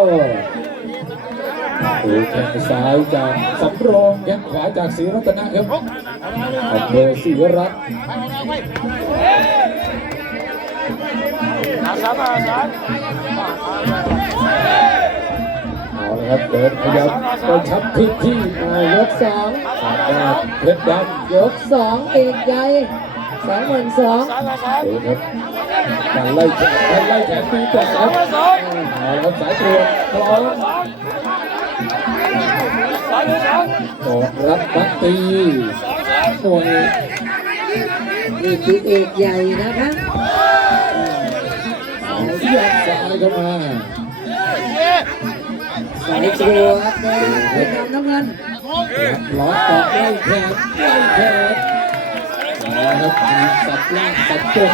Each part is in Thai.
ดูแข้งซ้ายจากสำรองแข้งขวาจากศรีรัตนะครับอำเภอศรีรัตน์เอาละครับเดินขยับกระชับพื้นที่อ่ายกสองทางด้านเพชรดำยกสองเอกใหญ่สองหมื่นสองดูครับการไล่แขนการไล่แขนดีกว่าครับเอาละครับสายตรวจ ออกรับบัตตีหน่วยนี่คือเอกใหญ่นะคะเสียบซ้ายเข้ามาสายตรวจแดงเป็นดำน้ำเงินล็อกต่อไล่แขนไล่แขนเอาละครับมีสับล่างสับจน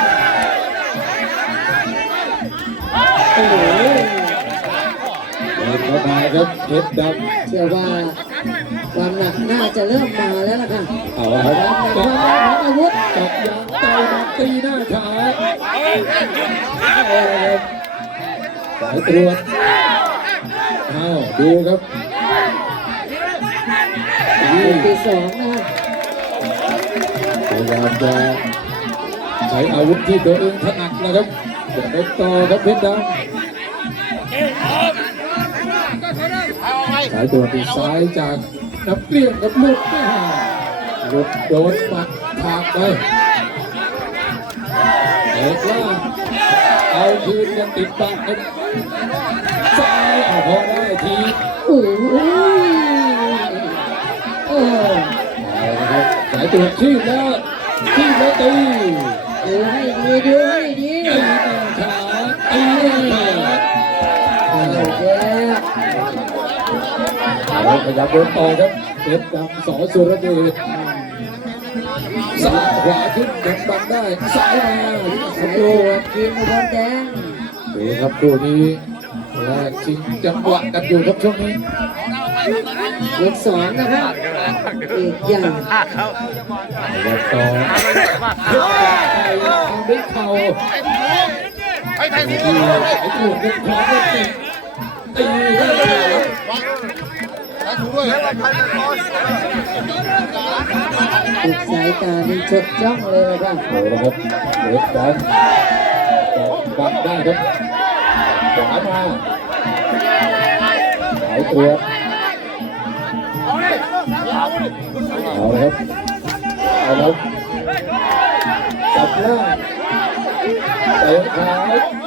นเข้ามาครับเพชรดำเชื่อว่าความหนักน่าจะเริ่มมาแล้วล่ะค่ะเอาละครับความหนักควางของอาวุธจับยางเตามาตีหน้าขาสายตรวจเอาดูครับยกที่สองนะพยายามจะใช้อาวุธที่ตัวเองถนัดนะครับเดินไปต่อครับเพชรดำ สายตรวจที่ซ้ายจากนับเกลี้ยงกับลุดไม่ห่างหลุดโดนหมัดถากไปเอกล่างเอาคืนยังติดบังครับซ้ายเอาพอได้ทีโอ้ยโอ้เอาละครับสายตรวจชีพแล้วชีพแล้วตีดูให้ดีดูให้ เอาขยับเดินต่อครับเพชรดำสอสุรเดชซ้ายขวาขึ้นยังบังได้ซ้ายมาสำรวจกินอุบลแดงดูครับคู่นี้แลกชิงจังหวะกันอยู่ครับช่วงนี้ยกสองนะคะเอกใหญ่ขยับต่อเพชรดำไปเอาด้วยเข่าที่สายตรวจกันพร้อมกันตีตีด้วยเข่า ติดสายตานี่จดจ้องเลยนะคะเอาละครับเพชรดำจับบังได้ครับขวามาสายตรวเอาละครับเอาแล้วสับล่างเตะขา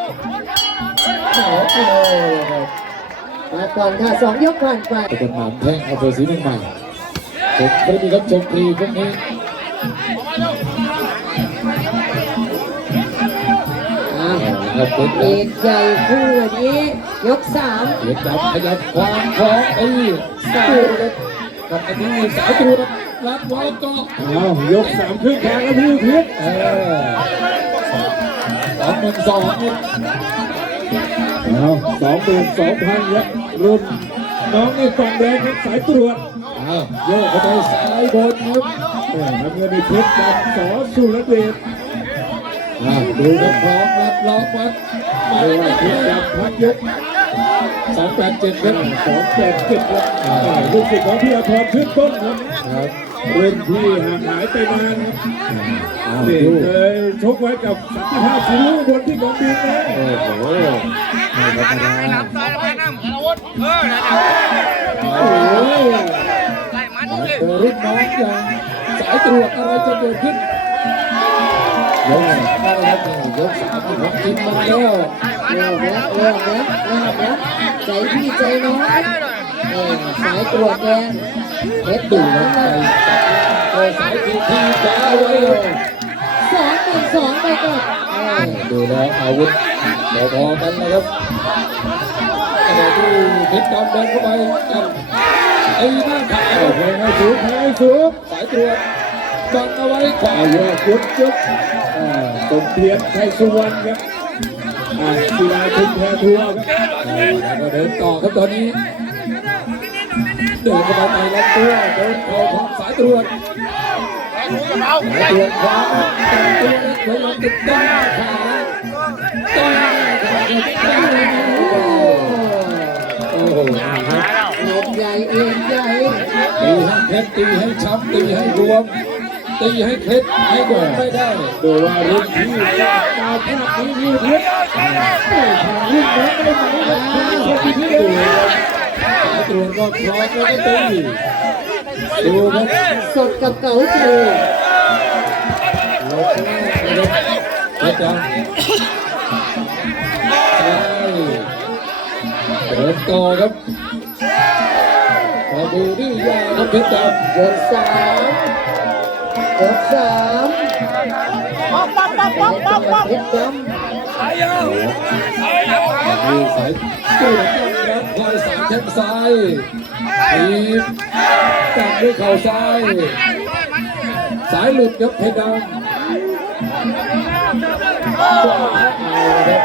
ก่อนค่ะสองยกผ่านไปตะบนหนามแท่งอำเภอศรีเมืองใหม่ชมพระมีครับชมฟรีพวกนี้อะเอาละครับเพชรเอดกใหญ่คู่นี้ ยกสามำเพชรดำขยับความคล้องไอ้สายครับกับอันนี้สายตรวจรับไว้ก็เอายกสามครึ่งทางแล้วพี่พิษเออสองหนึ่งสองนี่ เอาสองหมื่นสองพันครับรุ่นน้องนี่ฝั่งแดงครับสายตรวจอ้าวโยกเข้าไปซ้ายบนครับแหม่น้ำเงินนี่เพชรดำสอสุรเดชอ่าดูครับพร้อมรับล็อกวัดมาเรียกว่าเพเพชชรรดดำพักยกำสองแปดเจ็ดครับสองแปดเจ็ดครับอ่าลูกศิษย์ของพี่อาทรขึ้นต้นครับครับรุ่นพี่ห่างหายไปนานครับอ้าวนี่ดูเคยชกไว้กับสันติภาพชิลูบนที่กองบินนะ โอ้โหไม่ธรรมดาโอ้ยเจอรุ่นน้องอย่างสายตรวจอะไรจะเกิดขึ้นยกสามมาแล้วครับนี่ยกสามของจริงมาแล้วเริ่มแล้วเริ่มแล้วเริ่มแล้วใจพี่ใจน้องเออสายตรวจแดงเพชรดูดุแล้วนะไปจับโอ้สายทีทีจะเอาไว้เลยสองหนึ่งสองไปก่อนเออ ดูแล้วอาวุธพอๆกันนะครับขณะที่เพชรดำเดินเข้าไปกันไอ้หน้าขาเอาแพงให้สูงแพงให้สูงสายตรวจบังเอาไว้ขวาอายอดยุดยุดอ่าสมเพียรไทยสุวรรณครับอ่าศิลาชุมแพทัวร์ครับแล้วก็เดินต่อครับตอนนี้เดินเข้าไปในลำตัวเดินเข้าของสายตรวจ หูกับเราตือนคาแต่เตือห้วเราติดด้าขาด้าขาติดด้าโอ้โหรับลใหญ่เอ็นใหญ่ตีให้เพชรตีให้ช้ำตีให้รวมตีให้เพชรให้โดนไม่ได้ดว่ารุ่นพี่ตาพี่พี่ยืดเล็กยืดเล็กไม่ไหวนะพี่พี่ดูตรวจก็พร้อมแล้วก็ตี ดูครับสดกับเก๋าโชว์ลบนะครับเพชรดำใช่เดินต่อครับมาดูนี่ยาครับเพชรดำยกสามยกสามปั๊บปั๊บปั๊บปั๊บปั๊บเพชรดำมีสายตู้นะครับพลอยสามแข้งซ้ายที จับด้วยเข่าซ้าย สายหลุดครับเพชรดำเอาละครับ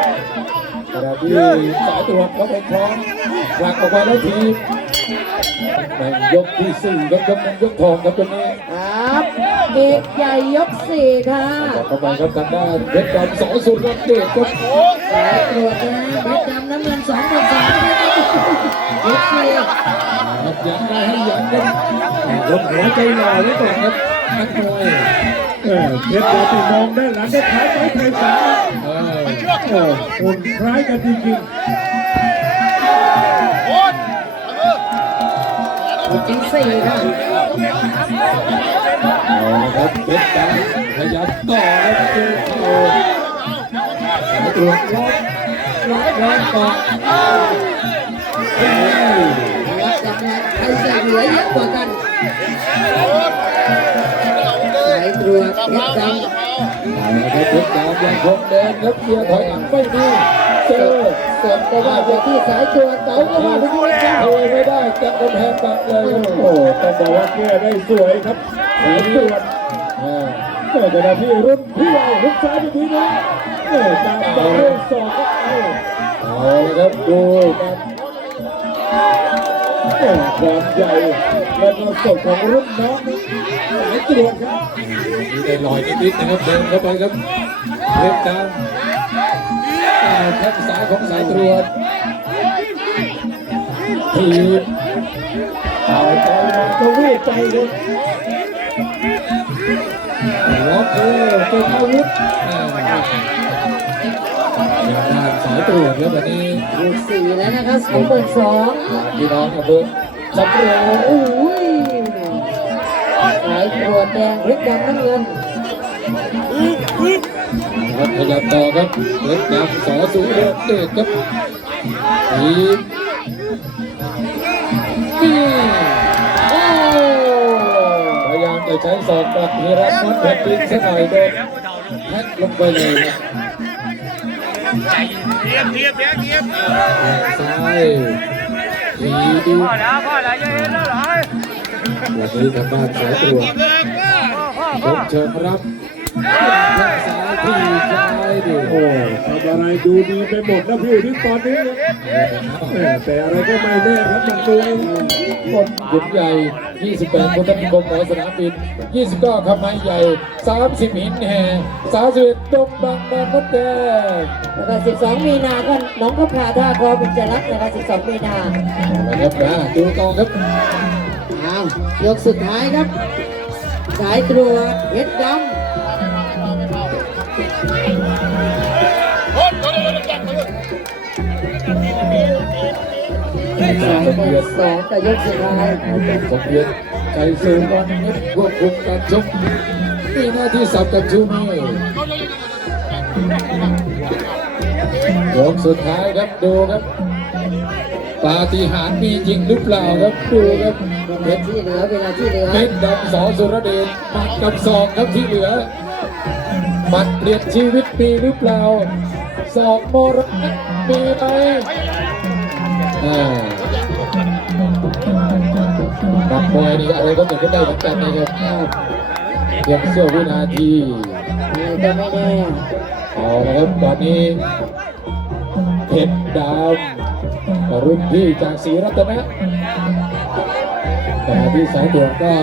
ขณะที่สายตรวจเขาไปคล้องหลักออกมาแล้วทีบในยกที่สี่ครับยกนั้นยกทองครับตรงนี้ครับเอกใหญ่ยกสี่ค่ะต่อไปครับทางด้านเพชรดำสอสุรเดชครับสายตรวจนะเพชรดำน้ำเงินสองหมื่นสาม ยกสี่ครับยังได้ให้ยังครับลงหัวใจหล่อไว้ก่อนครับนักมวยเออเพชรดาวไปมองด้านหลังได้คล้ายไม้ไทยสามเออโอ้หุ่นคล้ายกันจริงยกที่สี่ค่ะเอาละครับเพชรดำขยับต่อครับดูเขาสาตรวจล็อกล็อกล็อกต่อ ฮ้ยวัดกันนะใครจะเหลือเยอะกว่ากันสายตรวจเพชรดำเอาละครับเพชรดำยังคงเดินครับเกียร์ถอยหลังไม่มีเจอเสริมก็ว่าไปที่สายตรวจเก๋าก็ว่าไปที่เพชรดเทไม่ได้จับกำแพงปักเลยครับๆโอ้ต้องบอกว่าแก้ได้สวยครับสายตรวจอ่าเมื่อขณะที่รุ่นพี่เอาหุกซ้ายไปทีนึงเออตามต่อด้วยศอกก็เอาเอาละครับดูครับ ความใหญ่และก็ศอกของรุ่นน้องนี่สายตรวครับมีได้ลอยนิดๆนะครับเดินเข้าไปครับเพชรดำก้าวแข้งซ้ายของสายตรวจทีบเอาไปก็วิ่งไปเลยล็อกเออเก็บอาวุธ สายตรวจแล้วแบบนี้ำยกสี่แล้วนะครับสองหมื่นสองพี่น้องอำเภอสำโรงโอ้ยสายตรวจแดงเพชรดำน้ำเงินครับขยับต่อครับเพชรดำสอสุรเดชครับทีบนี่โอ้พยายามจะใช้ศอกกลับพีรัตน์นั้นแผ่นดินสักหน่อยโดนแท็กลงไปเลยค ใจเทียบเทียบเทียบเทียบซ้ายทีดีพอแล้วพอแล้วจะเห็นแล้วเหรอวันนี้ทางด้านสายตรวจเลิกว่าชมเชิญรับแข้งซ้ายที่ ดิโอ้ทำอะไรดูดีไปหมดนะพี่ที่ตอนนี้แหม่แต่อะไรก็ไม่แน่ครับมันตัวเองคนหยุดใหญ่ 28คนทัพนิคมหมอสนามบิน 29คำไม้ใหญ่ 30 หินแห่31ดงบางบางมดแดงแล้วก็12 มีนาก็น้องก็พาท่าคอเป็นจรักนะครับ12 มีนานะครับนะดูต่อครับอ้าวยกสุดท้ายครับ สายตรวจเพชรดำ สองหมื่นสองแต่ยกสุดท้ายสมเด็จใจสูงวันนี้ควบคุมการชกมีหน้าที่สับกับชูมือยกสุดท้ายครับดูครับปาฏิหาริย์มีจริงหรือเปล่าครับดูครับเวลาที่เหลือเวลาที่เหลือเพชรดำสอสุรเดชหมัดกับศอกครับที่เหลือหมัดเปลี่ยนชีวิตมีหรือเปล่าศอกมรณะมีไหมอ่า นักมวยนี่อะไรก็เกิดขึ้นได้เหมือนกันนะครับเพียงเสี้ยววินาทีอะไรก็ไม่แน่เอาละครับตอนนี้เพชรดำรุ่นพี่จากศรีรัตนะแต่ที่สายตรวจก็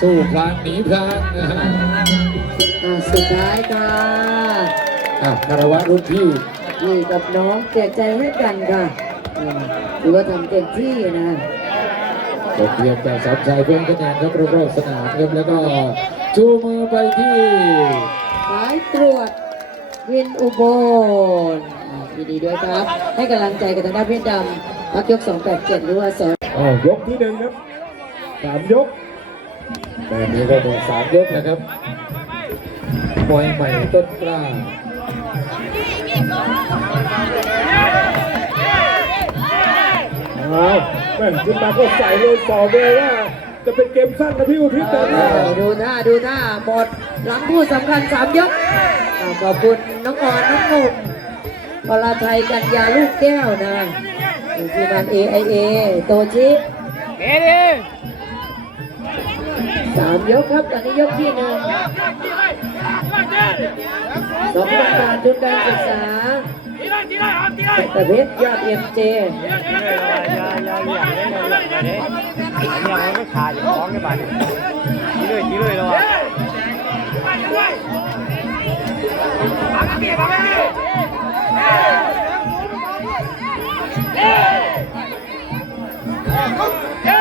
สู้พลางหนีพลางนะฮะอ่าสุดท้ายค่ะอะคารวะรุ่นพี่นี่กับน้องแจกใจให้กันค่ะอืมถือว่าทำเต็มที่นะ เพเพียงแต่สามชายเพื่อนคะแนนครับรอบๆสนามครับแล้วก็ชูมือไปที่สายตรวจวินอุบลยินดีด้วยครับ ให้กำลังใจกับทางด้านเพชรดำพักยก 287 หรือว่าสองอ้าวยกที่หนึ่งครับสามยกแบบนี้ก็หมดสามยกนะครับมวยใหม่ต้นกล้า อ้าวแม่นขึ้นมาก็ใส่เลยบอกเลยว่า จะเป็นเกมสั้นนะพี่อุทิศตอนนี้ดูท่าดูท่าหมดหลังผู้สำคัญ3ยกอ่าขอบคุณน้องอ่อนน้องหนุ่มปราไทยกัญญาลูกแก้วนะอยู่ที่มัน AIA โตชิเอ๊ะสามยกครับตอนนี้ยกที่หนึ่งสองพันบาททุนการศึกษา แต่เพชรยอดเอ็มเจอย่าอย่าอย่าอย่าอย่าอย่าไม่ขาดของในบ้านทีเลยทีเลยแล้วอะข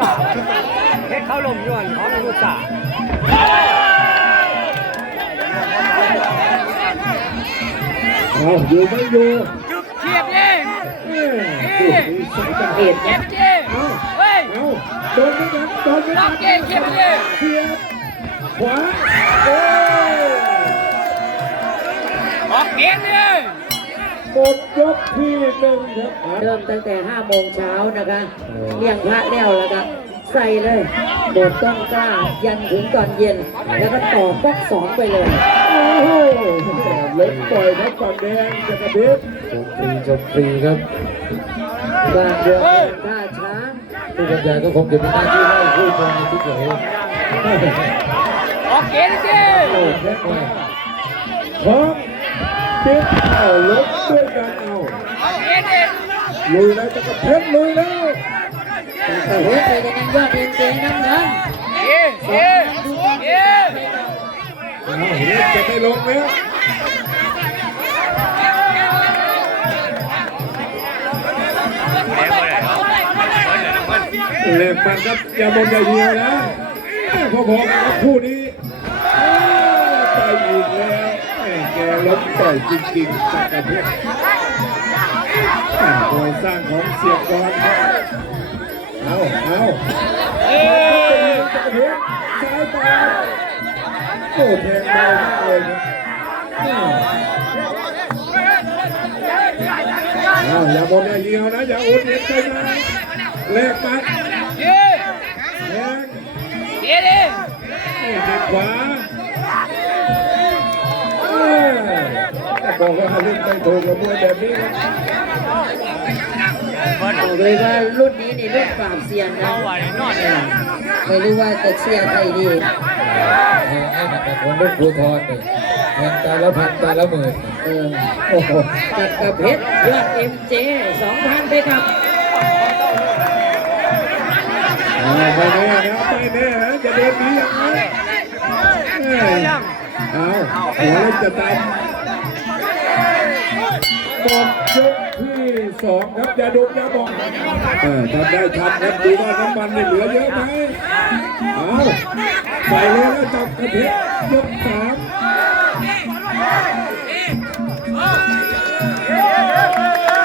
สาวเฮ็ดเขาลงยวนขอมันลูกสาวเอาอยู่ไม่อยู่จุดเทียบเองเอ้ยดูดีใส่กันเอ็ดเก็บเองเฮ้ยเอาโดนไม่ยันโดนไม่ล็ยัอกนเองเก็บเองเสียบขวาโอ้ยออกเกมเลย หมดยกที่หนึ่งครับเริ่มตั้งแต่5โมงเช้านะคะเลี้ยงพระแล้วแล้วก็ใส่เลยโดดต้นกล้ายันถึงตอนเย็น แล้วก็ต่อป๊อกสองไปเลย โอ้โหเล็กต่อยครับฝั่งแดงจักรเพชรชมฟรีชมฟรีครับบ้านเรือนท่าช้างผู้บรรยายก็คงจะเป็นหน้าที่ให้ผู้ชมที่เฉยออกเกมสิโอ้แค่มาพร้อม ปิดเอาลบด้วยกันเอาลุยแล้วจักรเพชรลุยแล้วแต่เฮ้ยไปจะนั่งยอดเอ็มเจน้ำเงินเอ๊ะเอ๊ะเอ๊ะเอาเริ่จะไม่ลงแล้วเล่นมันครับอย่าบนอย่าเหี่ยวนะพอๆกับคู่นี้ ต่อยจริงๆจักรเพชรโดยสร้างของเสียกรครับเอาเอาจักรเพชรซ้ายไปโอ้แทงเบามากเลยครับเอาอย่าบนอย่าเหี่ยวนะอย่าอุดเอ็นไปนะแลกมัดเอ๊ะแทงเอ๊ะดินี่เด็ดขวาเอ้ย บอกว่าเขาเล่นไม่ถูกกับมวยแบบนี้นะบอกเลยว่ารุ่นนี้นี่รุ่นปราบเซียนนะไม่รู้ว่าจะเชียร์ใครดีแทงให้หนักแต่คนลูกภูทรเนี่ยแทงตาละพันตาละหมื่นเออโอ้โหจัดกับเพชรยอดเอ็มเจสองพันไปครับอ่าไม่แน่นะไม่แน่นะจะเดินหนีอย่างนั้นเอ้ยเอาหัวเล่นจะตาม หมดยกที่สองครับอย่าดุอย่าบอกเออทำได้ทำครับดูว่าน้ำมันนี่เหลือเยอะไหมเอาใส่เลยแล้วจับกระเพชรยกสาม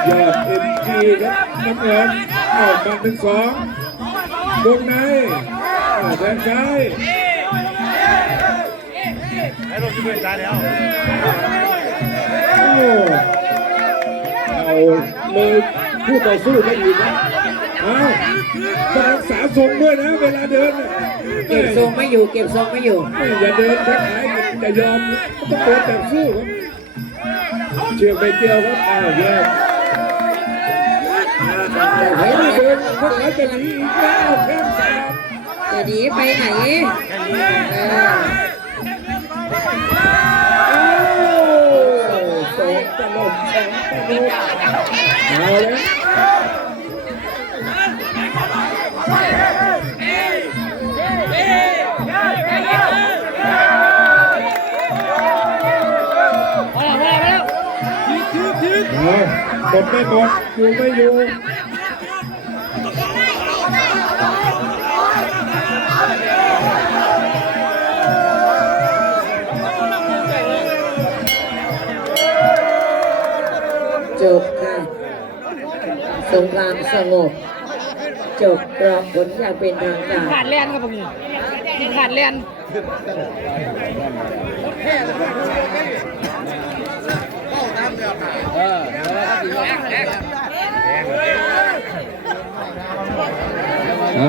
ยอดเอ็มจีครับน้ำเงินออกมาเป็นสองวงในอ่าแดนซ้ายให้ลงที่เพื่อนตาแล้วโอ้ เอาเลยผู้ต่อสู้ก็อีกนะเอาต้องรักษาทรงด้วยนะ เวลาเดินน่ะเก็บทรงไม่อยู่เก็บทรงไม่อยู่ อย่าเดินแค่ไหนจะยอมต้องเดินแบบสู้ครับเชือกไปเดียวครับอ้าวแยกแต่ไม่ชรไม่เดินพวกเขาจะหนีอีกแล้วแข้งซ้ายจะหนีไปไหนเออ จะลงแข่งจะลงเอาแล้วกดไม่กดอยู่ไม่อยู่ สงครามสงบ จบรอผลอย่างเป็นทางการขาดแลนครับผมขาดแลน